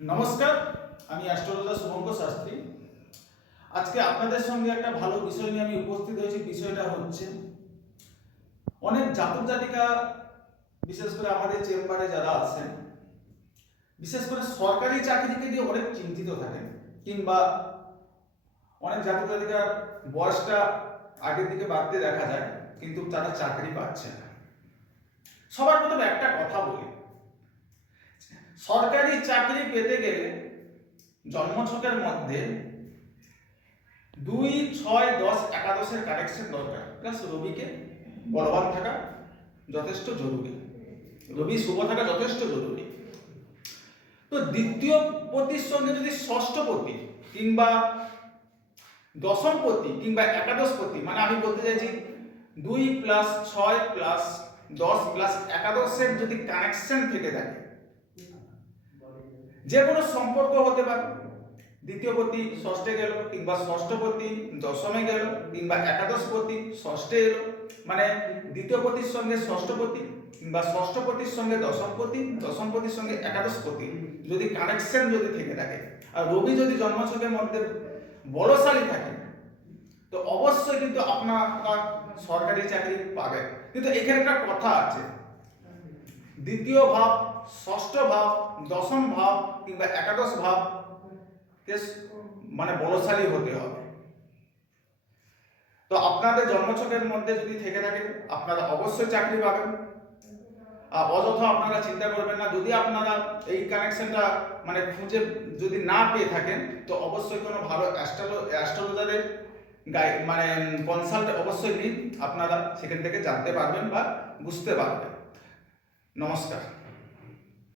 নমস্কার, আমি অ্যাস্ট্রোলজার শুভঙ্কর শাস্ত্রী। আজকে আপনাদের সঙ্গে একটা ভালো বিষয় নিয়ে আমি উপস্থিত হয়েছি। বিষয়টা হচ্ছে অনেক জাতক জাতিকা, বিশেষ করে আমাদের চেম্বারে যারা আছেন, বিশেষ করে সরকারি চাকরিকে দিয়ে অনেক চিন্তিত থাকেন, কিংবা অনেক জাতক জাতিকার বয়সটা আগের দিকে বাড়তে দেখা যায়, কিন্তু তারা চাকরি পাচ্ছে না। সবার প্রথমে একটা কথা বলি, সরকারি চাকরি পেতে গেলে জন্মছকের মধ্যে 2, 6, 10, 11 কানেকশন দরকার, প্লাস রবিকে বলবান থাকা যথেষ্ট জরুরি, রবি শুভ থাকা যথেষ্ট জরুরি। তো দ্বিতীয় পতির সঙ্গে যদি ষষ্ঠপতি কিংবা দশমপতি কিংবা একাদশপতি, মানে আমি বলতে চাইছি 2 + 6 + 10 + 11 যদি কানেকশন থেকে থাকে, যে কোনো সম্পর্ক হতে পারে। দ্বিতীয়পতি ষষ্ঠে গেল, কিংবা ষষ্ঠপতি দশমে গেল, কিংবা একাদশপতি ষষ্ঠে এলো, মানে দ্বিতীয়পতির সঙ্গে ষষ্ঠপতি কিংবা ষষ্ঠপতির সঙ্গে দশমপতি, দশমপতির সঙ্গে একাদশপতি যদি কানেকশন যদি থেকে থাকে, আর রবি যদি জন্মছকের মধ্যে বলশালী থাকে, তো অবশ্যই কিন্তু আপনারা সরকারি চাকরি পাবেন। কিন্তু এখানে একটা কথা আছে, দ্বিতীয় ভাব, ষষ্ঠ ভাব, দশম ভাব কিংবা একাদশ ভাব মানে বলশালী হতে হবে। তো আপনাদের জন্মছকের মধ্যে যদি থেকে থাকে, আপনারা অবশ্যই চাকরি পাবেন। আর অযথা আপনারা চিন্তা করবেন না। যদি আপনারা এই কানেকশনটা মানে খুঁজে যদি না পেয়ে থাকেন, তো অবশ্যই কোনো ভালো অ্যাস্ট্রোলজারের মানে কনসাল্ট অবশ্যই নিন। আপনারা সেখান থেকে জানতে পারবেন বা বুঝতে পারবেন। নমস্কার।